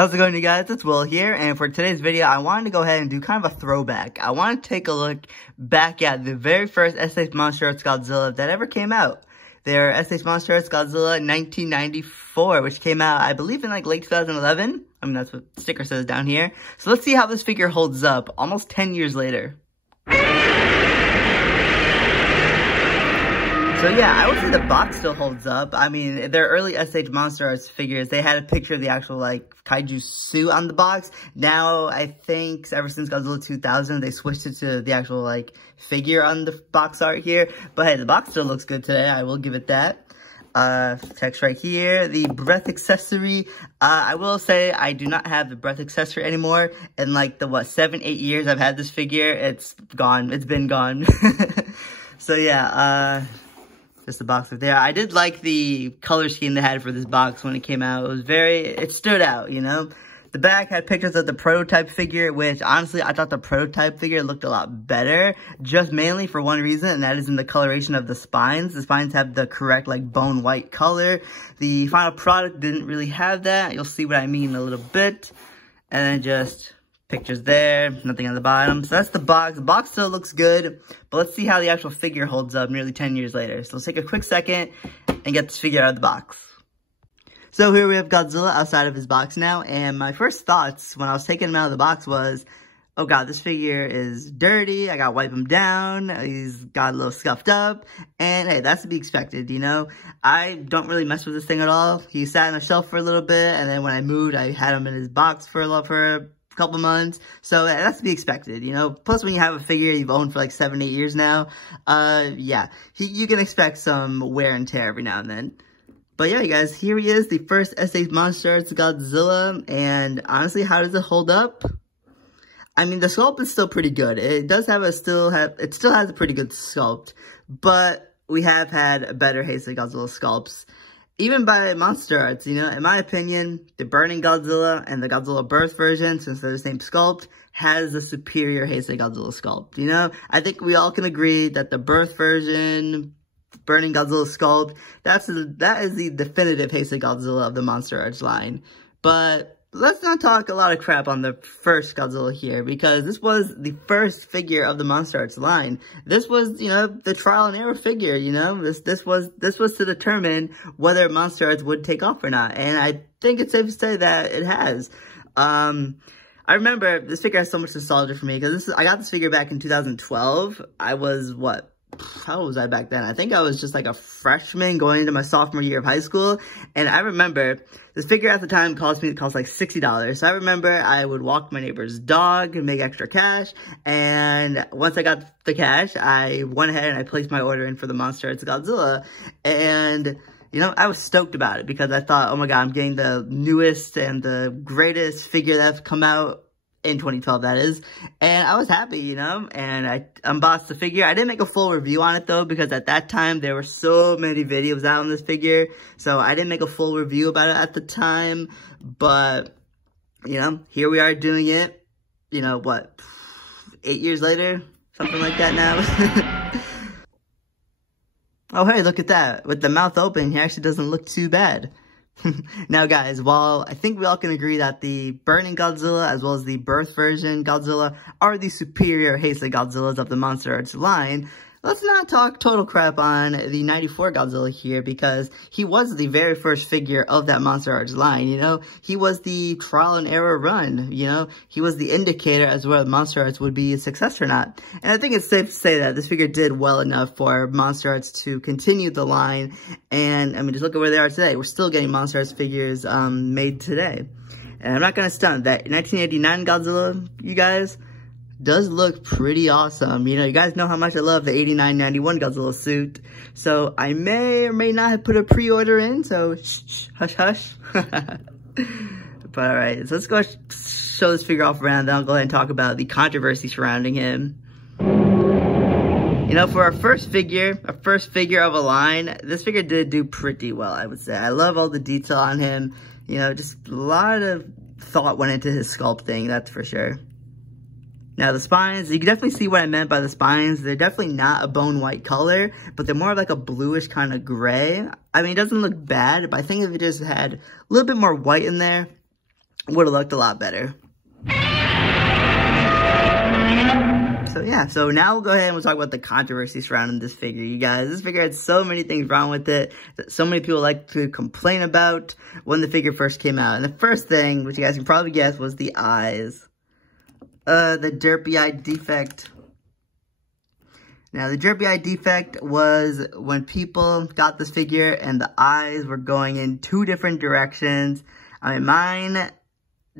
How's it going, you guys? It's Will here, and for today's video, I wanted to go ahead and do kind of a throwback. I want to take a look back at the very first MonsterArts Godzilla that ever came out. Their MonsterArts Godzilla 1994, which came out, I believe, in like late 2011. I mean, that's what the sticker says down here. So let's see how this figure holds up almost 10 years later. So yeah, I would say the box still holds up. I mean, their early MonsterArts figures, they had a picture of the actual, like, kaiju suit on the box. Now, I think, ever since Godzilla 2000, they switched it to the actual, like, figure on the box art here. But hey, the box still looks good today, I will give it that. Text right here, the breath accessory. I will say I do not have the breath accessory anymore. In like the, 7-8 years I've had this figure, it's gone. It's been gone. So yeah, just the box right there. I did like the color scheme they had for this box when it came out. It stood out, you know? The back had pictures of the prototype figure, which honestly, I thought the prototype figure looked a lot better, just mainly for one reason, and that is in the coloration of the spines. The spines have the correct, like, bone white color. The final product didn't really have that. You'll see what I mean in a little bit. And then just pictures there, nothing on the bottom. So that's the box. The box still looks good, but let's see how the actual figure holds up nearly 10 years later. So let's take a quick second and get this figure out of the box. So here we have Godzilla outside of his box now, and my first thoughts when I was taking him out of the box was, oh god, this figure is dirty, I gotta wipe him down, he's got a little scuffed up, and hey, that's to be expected, you know? I don't really mess with this thing at all. He sat on a shelf for a little bit, and then when I moved, I had him in his box for a couple months, so that's to be expected, you know? Plus, when you have a figure you've owned for like 7-8 years now, yeah, you can expect some wear and tear every now and then. But yeah, guys, here he is, the first MonsterArts Godzilla, and honestly, how does it hold up? I mean, the sculpt is still pretty good. It does have it still has a pretty good sculpt, but we have had better Heisei Godzilla sculpts, even by MonsterArts, you know? In my opinion, the Burning Godzilla and the Godzilla Birth version, since they're the same sculpt, has a superior Heisei Godzilla sculpt, you know? I think we all can agree that the Birth version, Burning Godzilla sculpt, that is the definitive Heisei Godzilla of the MonsterArts line. But let's not talk a lot of crap on the first Godzilla here, because this was the first figure of the MonsterArts line. This was, you know, the trial and error figure, you know? This was to determine whether MonsterArts would take off or not, and I think it's safe to say that it has. I remember this figure has so much nostalgia for me, because I got this figure back in 2012. I was, how old was I back then? I think I was just like a freshman going into my sophomore year of high school. And I remember this figure at the time cost like $60. So I remember I would walk my neighbor's dog and make extra cash. And once I got the cash, I went ahead and I placed my order in for the MonsterArts Godzilla. And, you know, I was stoked about it because I thought, oh my god, I'm getting the newest and the greatest figure that's come out in 2012, that is, and I was happy, you know, and I unboxed the figure. I didn't make a full review on it, though, because at that time, there were so many videos out on this figure, so I didn't make a full review about it at the time, but, you know, here we are doing it, you know, 8 years later? Something like that now. Oh, hey, look at that. With the mouth open, he actually doesn't look too bad. Now, guys, while I think we all can agree that the Burning Godzilla as well as the Birth version Godzilla are the superior Heisei Godzillas of the MonsterArts line, let's not talk total crap on the 94 Godzilla here, because he was the very first figure of that MonsterArts line, you know? He was the trial and error run, you know? He was the indicator as to whether MonsterArts would be a success or not. And I think it's safe to say that this figure did well enough for MonsterArts to continue the line. And, I mean, just look at where they are today. We're still getting MonsterArts figures made today. And I'm not gonna stunt that 1989 Godzilla, you guys, does look pretty awesome. You know, you guys know how much I love the 89-91 Godzilla suit. So I may or may not have put a pre-order in, so shh, hush, hush. But alright, so let's go show this figure off around, then I'll go ahead and talk about the controversy surrounding him. You know, for our first figure of a line, this figure did do pretty well, I would say. I love all the detail on him. You know, just a lot of thought went into his sculpting, that's for sure. Now, the spines, you can definitely see what I meant by the spines. They're definitely not a bone white color, but they're more of like a bluish kind of gray. I mean, it doesn't look bad, but I think if it just had a little bit more white in there, would have looked a lot better. So yeah, so now we'll go ahead and we'll talk about the controversy surrounding this figure, you guys. This figure had so many things wrong with it that so many people like to complain about when the figure first came out. And the first thing, which you guys can probably guess, was the eyes. The derpy eye defect. Now, the derpy eye defect was when people got this figure and the eyes were going in 2 different directions. I mean, mine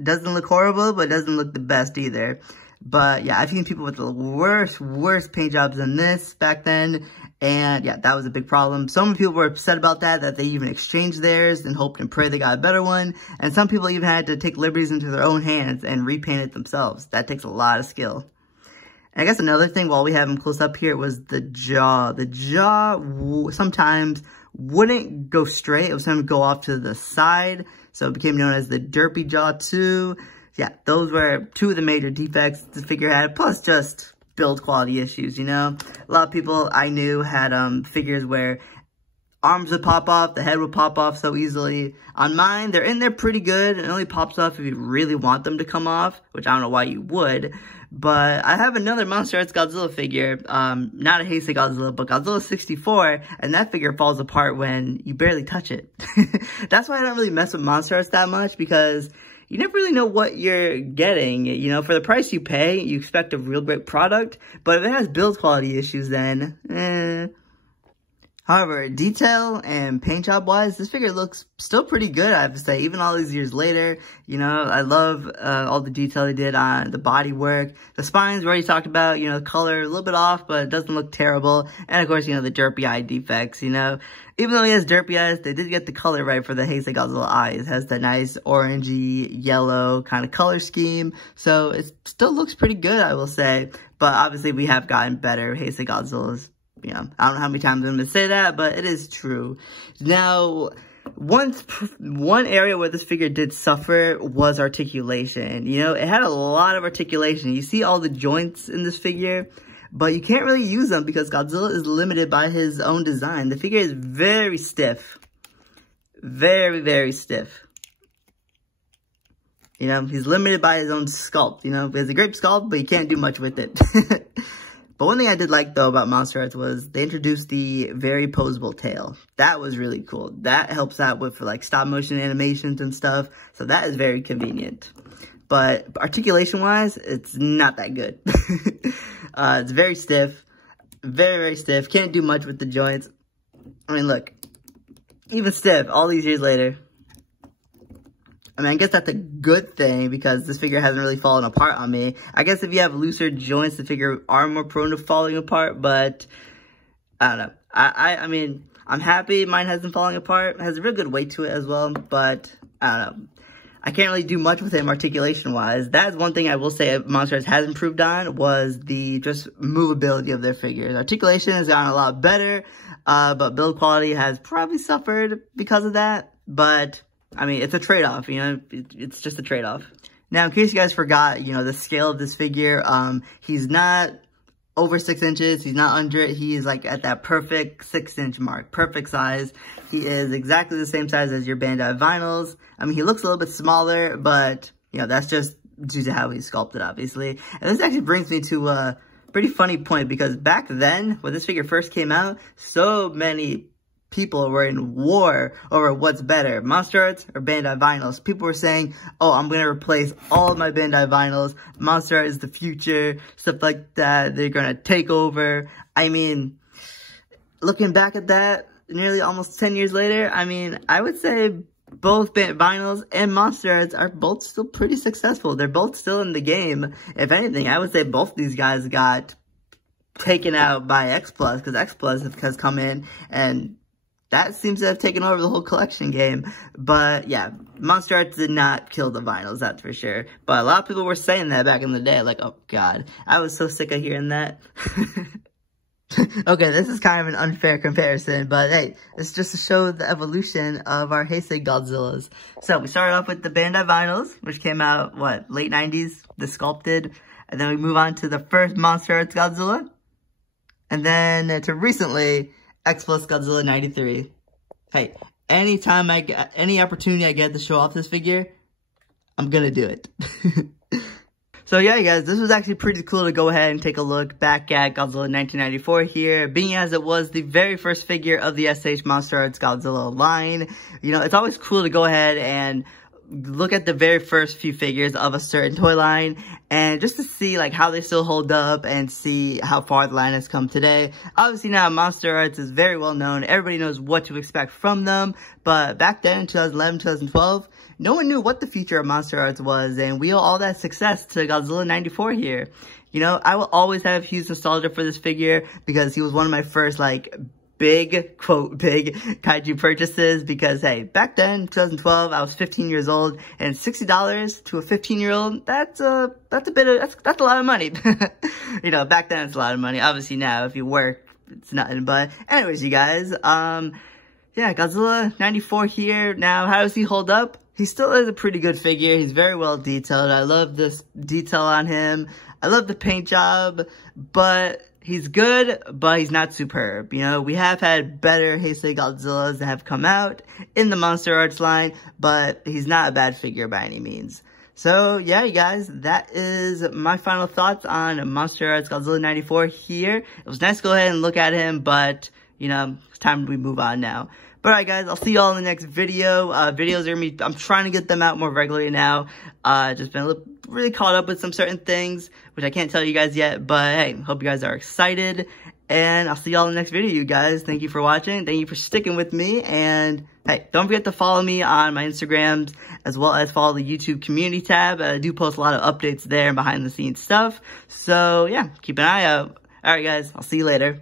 doesn't look horrible, but it doesn't look the best either. But yeah, I've seen people with the worst paint jobs than this back then. And yeah, that was a big problem. So many people were upset about that they even exchanged theirs and hoped and prayed they got a better one. And some people even had to take liberties into their own hands and repaint it themselves. That takes a lot of skill. And I guess another thing, while we have him close up here, was the jaw. The jaw sometimes wouldn't go straight. It would sometimes go off to the side. So it became known as the derpy jaw too. Yeah, those were 2 of the major defects the figure had, plus just build quality issues, you know? A lot of people I knew had figures where arms would pop off, the head would pop off so easily. On mine, they're in there pretty good, and it only pops off if you really want them to come off, which I don't know why you would. But I have another MonsterArts Godzilla figure, not a Heisei Godzilla, but Godzilla 64, and that figure falls apart when you barely touch it. That's why I don't really mess with MonsterArts that much, because you never really know what you're getting. You know, for the price you pay, you expect a real great product, but if it has build quality issues, then, However, detail and paint job wise, this figure looks still pretty good, I have to say, even all these years later. You know, I love all the detail they did on the body work. The spines we already talked about, you know, the color a little bit off, but it doesn't look terrible. And of course, you know, the derpy eye defects, you know. Even though he has derpy eyes, they did get the color right for the Heisei Godzilla eyes. It has that nice orangey, yellow kind of color scheme. So it still looks pretty good, I will say. But obviously, we have gotten better Heisei Godzillas. You know, I don't know how many times I'm going to say that, but it is true. Now, one area where this figure did suffer was articulation. You know, it had a lot of articulation. You see all the joints in this figure, but you can't really use them because Godzilla is limited by his own design. The figure is very stiff. Very, very stiff. You know, he's limited by his own sculpt. You know, he has a great sculpt, but you can't do much with it. But one thing I did like, though, about MonsterArts was they introduced the very posable tail. That was really cool. That helps out with, like, stop-motion animations and stuff. So that is very convenient. But articulation-wise, it's not that good. It's very stiff. Very, very stiff. Can't do much with the joints. I mean, look. Even stiff, all these years later. I mean, I guess that's a good thing because this figure hasn't really fallen apart on me. I guess if you have looser joints, the figure are more prone to falling apart, but I don't know. I mean, I'm happy mine hasn't falling apart. It has a real good weight to it as well, but I don't know. I can't really do much with him articulation-wise. That is one thing I will say MonsterArts has improved on was the just movability of their figures. Articulation has gotten a lot better, but build quality has probably suffered because of that, but I mean, it's a trade-off, you know, it's just a trade-off. Now, in case you guys forgot, you know, the scale of this figure, he's not over 6 inches, he's not under it, he is like at that perfect 6-inch mark, perfect size. He is exactly the same size as your Bandai vinyls. I mean, he looks a little bit smaller, but, you know, that's just due to how he's sculpted, obviously. And this actually brings me to a pretty funny point, because back then, when this figure first came out, so many people were in war over what's better, MonsterArts or Bandai vinyls. People were saying, oh, I'm going to replace all of my Bandai vinyls. MonsterArts is the future, stuff like that. They're going to take over. I mean, looking back at that, nearly almost 10 years later, I mean, I would say both vinyls and MonsterArts are both still pretty successful. They're both still in the game. If anything, I would say both these guys got taken out by X Plus, because X Plus has come in and that seems to have taken over the whole collection game. But yeah, MonsterArts did not kill the vinyls, that's for sure. But a lot of people were saying that back in the day. Like, oh god, I was so sick of hearing that. Okay, this is kind of an unfair comparison, but hey, it's just to show the evolution of our Heisei Godzillas. So we started off with the Bandai vinyls, which came out, what, late 90s, the sculpted. And then we move on to the first MonsterArts Godzilla. And then to recently, X Plus Godzilla 93. Hey, anytime I get, any opportunity I get to show off this figure, I'm gonna do it. So yeah, guys, this was actually pretty cool to go ahead and take a look back at Godzilla 1994 here, being as it was the very first figure of the SH MonsterArts Godzilla line. You know, it's always cool to go ahead and look at the very first few figures of a certain toy line and just to see like how they still hold up and see how far the line has come today. Obviously now MonsterArts is very well known. Everybody knows what to expect from them. But back then in 2011, 2012, no one knew what the future of MonsterArts was, and we owe all that success to Godzilla 94 here. You know, I will always have huge nostalgia for this figure because he was one of my first like big, quote, big kaiju purchases because, hey, back then, 2012, I was 15 years old, and $60 to a 15-year-old, that's a lot of money. You know, back then, it's a lot of money. Obviously, now, if you work, it's nothing. But anyways, you guys, yeah, Godzilla 94 here. Now, how does he hold up? He still is a pretty good figure. He's very well detailed. I love this detail on him. I love the paint job, but he's good, but he's not superb. You know, we have had better Heisei Godzillas that have come out in the MonsterArts line, but he's not a bad figure by any means. So, yeah, you guys, that is my final thoughts on MonsterArts Godzilla 94 here. It was nice to go ahead and look at him, but, you know, it's time we move on now. But alright guys, I'll see y'all in the next video. Videos are gonna be, I'm trying to get them out more regularly now. Just been really caught up with some certain things, which I can't tell you guys yet, but hey, hope you guys are excited. And I'll see y'all in the next video, you guys. Thank you for watching. Thank you for sticking with me. And hey, don't forget to follow me on my Instagrams, as well as follow the YouTube community tab. I do post a lot of updates there and behind the scenes stuff. So yeah, keep an eye out. Alright guys, I'll see you later.